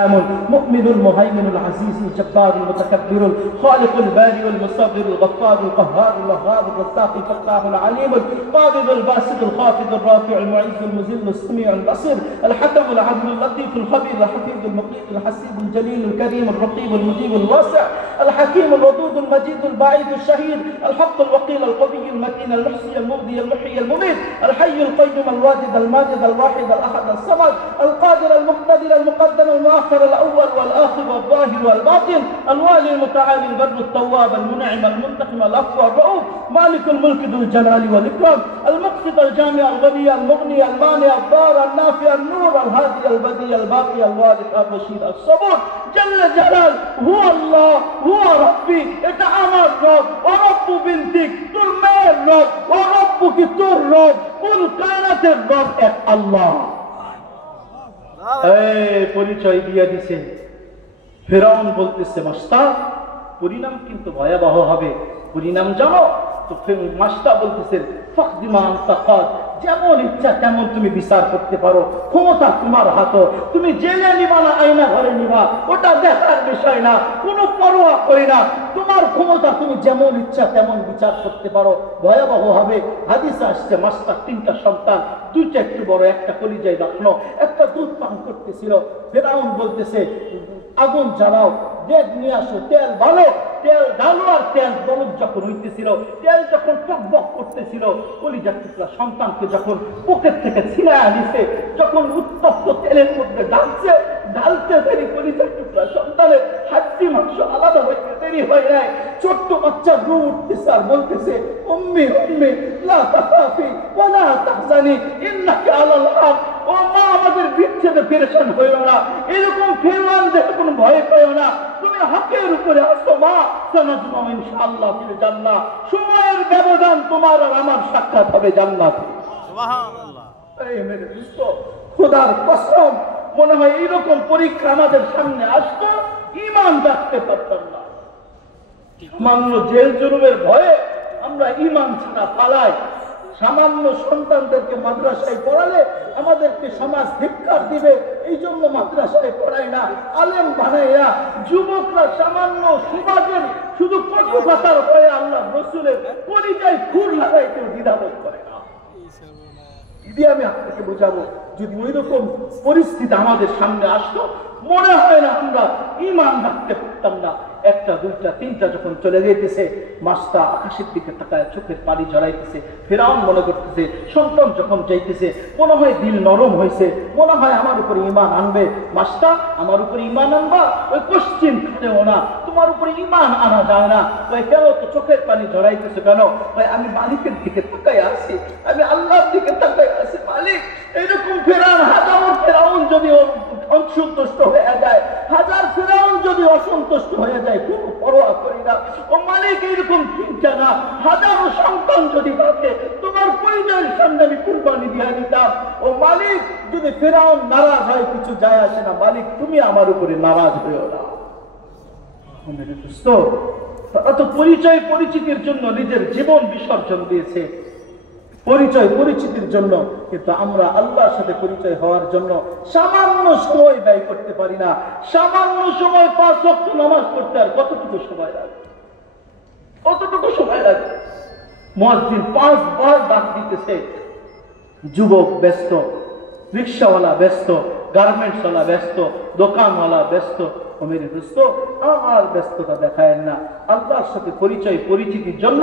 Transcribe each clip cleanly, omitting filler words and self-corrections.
المؤمن المهيمن العزيز الجبار المتكبر الخالق البارئ المصور الغفار القهار الوهاب الرزاق الفتاح العليم القابض الباسط الخافض الرافع المعز المذل السميع البصير الحكم العدل اللطيف الخبير الحفيظ المقيت الحسيب الجليل الكريم الرقيب المجيب الواسع الحكيم الودود المجيد البعيد الشهيد الحق الوقيل القوي المتين المحصي المبدي المحيي المميت الحي القيوم الواجد الماجد الواحد الاحد الصمد القادر المقتدر المقدم المؤخر الأول والآخر والظاهر والباطن الوالي المتعالي البر التواب المنعم المنتقم العفو الرؤوف مالك الملك ذو الجلال والإكرام المقسط الجامع الغني المغني المانع الضار النافع النور الهادي البديع الباقي الوارث الرشيد الصبور جل جلال هو الله هو ربي এটা আমার রব ও রব বিনতিক তোর মায়ের রব ও রব্বুকি তোর রব কুল কায়নাতের রব এক আল্লাহ পরিচয় দিয়ে দিছে। ফেরাউন বলতেছে মাস্তা পরিণাম কিন্তু ভয়াবহ হবে, পরিণাম জানো তো? মাস্তা বলতেছে ফাকদিমান তাকাত, যেমন ইচ্ছা তেমন তুমি বিচার করতে পারো, ক্ষমতা তোমার হাতে, তুমি জেলে নিবা না আয়না ঘরে নিবা ওটা দেখার বিষয় না, কোনো পরোয়া করি না, তোমার ক্ষমতা তুমি যেমন ইচ্ছা তেমন বিচার করতে পারো, ভয়াবহ হবে। হাদিসে আসছে মাস্টার তিনটা সন্তান, দুইটা একটু বড়, একটা কলিজায় রাখলো, একটা দুধ পান করতেছিল। ফেরাউন বলতেছে আগুন জ্বালাও, দেখ নিয়ে আসো, তেল ভালো, তেল ঢালো, আর তেল বলদ যখন হইতেছিল, তেল যখন টকবক করতেছিল, কলিজার টুকরা সন্তানকে যখন পকেট থেকে ছিঁড়ে আনিছে, যখন উত্তপ্ত তেলের মধ্যে ঢালতে দেরি কলিজার টুকরা সন্তানের হাড্ডি মাংস আলাদা হইতে দেরি হয় নাই। ছোট্ট বাচ্চা রু উঠতেছে আর বলতেছে উম্মি উম্মি লা তাখাফি ওয়া লা তাহজানি ইন্নাকা আলাল হক, ও মা আমাদের বিচ্ছেদে পেরেশান হইও না, এরকম ফেরাউন দেখে কোনো ভয় পেও না, তুমি হকের উপরে আসো মা, সানাজমা ইনশাআল্লাহ ফিল জান্নাহ, সময়ের ব্যবধান তোমার আর আমার সাক্ষাৎ হবে জান্নাতে। সুবহানাল্লাহ। এই মেরে দোস্ত, খোদার কসম মনে হয় এইরকম পরীক্ষা আমাদের সামনে আসতো, ঈমান রাখতে পারতাম না। সামান্য জেল জুলুমের ভয়ে আমরা ঈমান ছাড়া পালাই। সামান্য সন্তানদেরকে মাদ্রাসায় পড়ালে আমাদেরকে সমাজ ধিক্কার দিবে, এই জন্য মাদ্রাসায় পড়ায় না, আলেম বানায় না। যুবকরা সামান্য সমাজের শুধু কটু কথার ভয়ে আল্লাহ রসুলের কলিজায় খুর লাগাইতেও দ্বিধাবোধ করে না। আমি আপনাকে বোঝাবো, যদি ওই রকম পরিস্থিতি আমাদের সামনে আসতো, মনে হয় না আমরা ঈমান রাখতে পারতাম না। একটা দুইটা তিনটা যখন চলে যেতেছে, মাস্তা আকাশের দিকে তাকায় চোখের পানি ঝরাইতেছে। ফেরাউন মনে করতেছে সন্তান যখন চাইতেছে, মনে হয় দিল নরম হয়েছে, মনে হয় আমার উপরে ঈমান আনবে। মাস্তা আমার উপরে ঈমান আনবা? ওই পশ্চিম খাটেও না, তোমার উপরে ঈমান আনা যায় না। ওই কেন তো চোখের পানি ঝরাইতেছে কেন? ওই আমি মালিকের দিকে তাকাই আছি, আমি আল্লাহর দিকে তাকাই আছি। মালিক এরকম ফেরাউন, হাজারো ফেরাউন যদি অসন্তুষ্ট হয়ে যায়, হাজার ফেরাউন যদি অসন্তুষ্ট হয়ে যায়, কোনো পরোয়া করি না। ও মালিক এরকম চিন্তা না, হাজারো সন্তান যদি থাকে তোমার পরিচয়ের সামনে আমি কুরবানি দিয়ে দিতাম। ও মালিক যদি ফেরাউন নারাজ হয় কিছু যায় আসে না, মালিক তুমি আমার উপরে নারাজ হইও না। অত পরিচয় পরিচিতির জন্য নিজের জীবন বিসর্জন দিয়েছে, পরিচয় পরিচিতির জন্য। কিন্তু আমরা আল্লাহর সাথে পরিচয় হওয়ার জন্য সামান্য সময় ব্যয় করতে পারি না। সামান্য সময় 5 ওয়াক্ত নামাজ পড়তে আর কতটুকু সময় লাগে? কতটুকু সময় লাগে? মুয়াজ্জিন 5 বার ডাক দিতেছে, যুবক ব্যস্ত, রিক্সাওয়ালা ব্যস্ত, গার্মেন্টসওয়ালা ব্যস্ত, দোকানওয়ালা ব্যস্ত। ও মেরে দোস্ত, আমার ব্যস্ততা দেখায় না, আল্লাহর সাথে পরিচয় পরিচিতির জন্য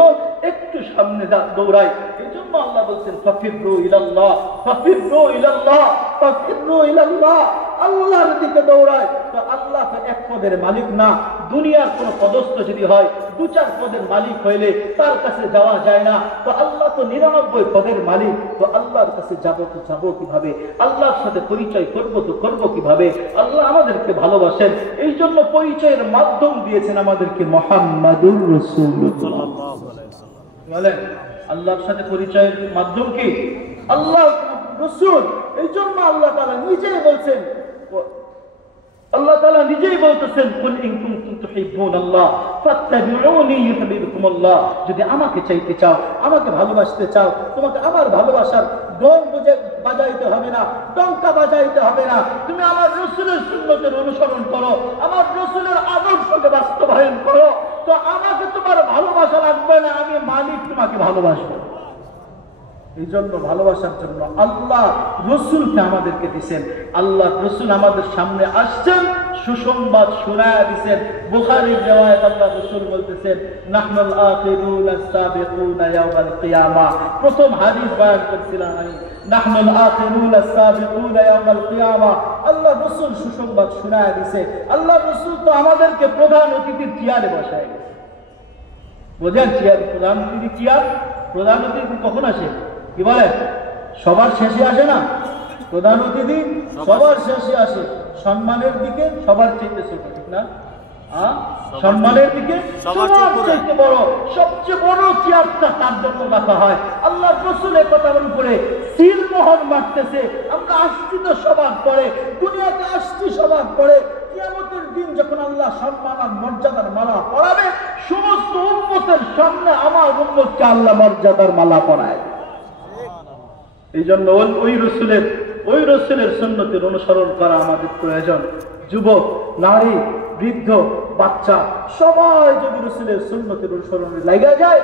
একটু সামনে দৌড়াই। এই জন্য আল্লাহ বলছেন ফাফিরু ইলাল্লাহ, ফাফিরু ইলাল্লাহ, ফাফিরু ইলাল্লাহ, আল্লাহর দিকে দৌড়ায়। তো আল্লাহ তো এক পদের মালিক না, দুনিয়ার কোন পদস্থ যদি হয় 2-4 পদের মালিক হইলে তার কাছে যাওয়া যায় না। তো আল্লাহ তো 99 পদের মালিক, তো আল্লাহর কাছে যাবো কিভাবে? আল্লাহর সাথে পরিচয় করবো কিভাবে? আল্লাহ আমাদেরকে ভালোবাসেন, এই জন্য পরিচয়ের মাধ্যম দিয়েছেন আমাদেরকে মুহাম্মাদুর রাসূলুল্লাহ সাল্লাল্লাহু আলাইহি ওয়াসাল্লাম। বলেন আল্লাহর সাথে পরিচয়ের মাধ্যম কি? আল্লাহ রাসূল। এই জন্য আল্লাহ তাআলা নিজেই বলছেন, আল্লাহ তাআলা নিজেই বলতেছেন কুল ইন কুনতুম তুহিব্বুনাল্লাহ ফাত্তাবিউনি ইউহিব্বুকুমুল্লাহ, যদি আমাকে চাইতে চাও, আমাকে ভালোবাসতে চাও, তোমাকে আমার ভালোবাসার গুণ বুঝে বাজাইতে হবে না, ডঙ্কা বাজাইতে হবে না। তুমি আমার রাসূলের সুন্নতের অনুসরণ করো, আমার রাসূলের আদর্শকে বাস্তবায়ন করো, তো আমাকে তোমার ভালোবাসা লাগবে না, আমি মালিক তোমাকে ভালোবাসবো। এই জন্য ভালোবাসার জন্য আল্লাহ রসুলকে আমাদেরকে দিচ্ছেন। আল্লাহ রসুল আমাদের সামনে আসছেন, সুসংবাদ শোনায় দিচ্ছেন। বুখারীর রিওয়ায়াত আল্লাহ রসুল বলতেছেন, নাহনুল আখিরুন আস-সাবিকুনা ইয়াওমাল কিয়ামা। প্রথম হাদিস বয়ান করেছিলাম আমি, নাহনুল আখিরুন আস-সাবিকুনা ইয়াওমাল কিয়ামা। আল্লাহ রসুল সুসংবাদ শোনায় দিছে। আল্লাহ রসুল তো আমাদেরকে প্রধান অতিথির চেয়ারে বসায় গেছে। বোঝেন চেয়ার, প্রধান অতিথি চেয়ার, প্রধান অতিথি কখন আসে? কি বলে? সবার শেষে আসে না? প্রধান অতিথি সবার শেষে আসে, সম্মানের দিকে সবার চাইতে ছোট, ঠিক না? সম্মানের দিকে সবার চাইতে বড়, সবচেয়ে বড় চেয়ারটা তার জন্য রাখা হয়। আল্লাহ রাসূল এই কথার উপরে সিল মোহর মারতেছে। আমরা আসছি তো সবার পরে, দুনিয়াতে আসছি সবার পরে। কিয়ামতের দিন যখন আল্লাহ সম্মান আর মর্যাদার মালা পরাবে, সমস্ত উম্মতের সামনে আমার উম্মতকে আল্লাহ মর্যাদার মালা পরায়। এই জন্য ওই রসুলের সুন্নতের অনুসরণ করা আমাদের প্রয়োজন। যুবক, নারী, বৃদ্ধ, বাচ্চা সবাই যদি রসুলের সুন্নতের অনুসরণে লাগা যায়,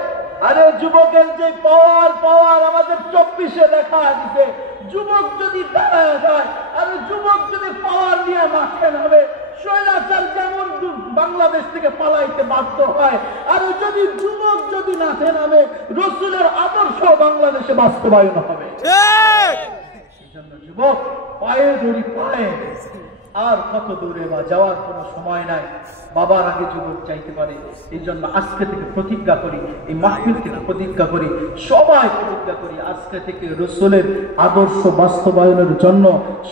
আরে যুবকের যে পাওয়ার আমাদের 24-এ দেখা দিছে। যুবক যদি দাঁড়ায় যায়, আরে যুবক যদি পাওয়ার নিয়ে মাঠে নামে, স্বৈরাচার যেমন বাংলাদেশ থেকে পালাইতে বাধ্য হয়, আর যদি যুবক যদি মাঠে নামে, রসুলের আদর্শ বাংলাদেশে বাস্তবায়ন হবে। যুবক পায়ে ধরি, পায়ে আর কত দূরে বা যাওয়ার কোনো সময় নাই। বাবার আগে যুবক চাইতে পারে। এই জন্য আজকে থেকে প্রতিজ্ঞা করি, এই মাহফিল থেকে প্রতিজ্ঞা করি, সবাই প্রতিজ্ঞা করি, আজকে থেকে রসুলের আদর্শ বাস্তবায়নের জন্য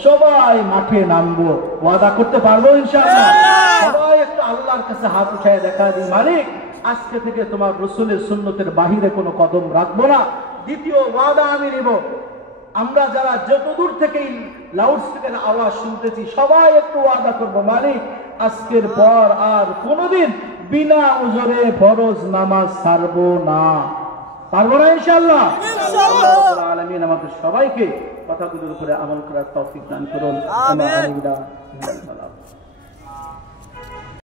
সবাই মাঠে নামবো। ওয়াদা করতে পারবো ইনশাআল্লাহ? সবাই একটু আল্লাহর কাছে হাত উঠায় দেখা দিই, মালিক আজকে থেকে তোমার রসুলের সুন্নতের বাহিরে কোনো কদম রাখবো না। দ্বিতীয় ওয়াদা আমি নেব, আমরা যারা যত দূর থেকেই লাউড স্পিকারের আওয়াজ শুনতেছি, সবাই একটু ওয়াদা করবো, মালিক আজকের পর আর কোনোদিন বিনা উজরে ফরজ নামাজ ছাড়বো না। পারবো না ইনশাআল্লাহ? আল্লাহ আলামিন আমাদের সবাইকে কথাগুলোর উপরে আমল করার তৌফিক দান করুন। আমিন।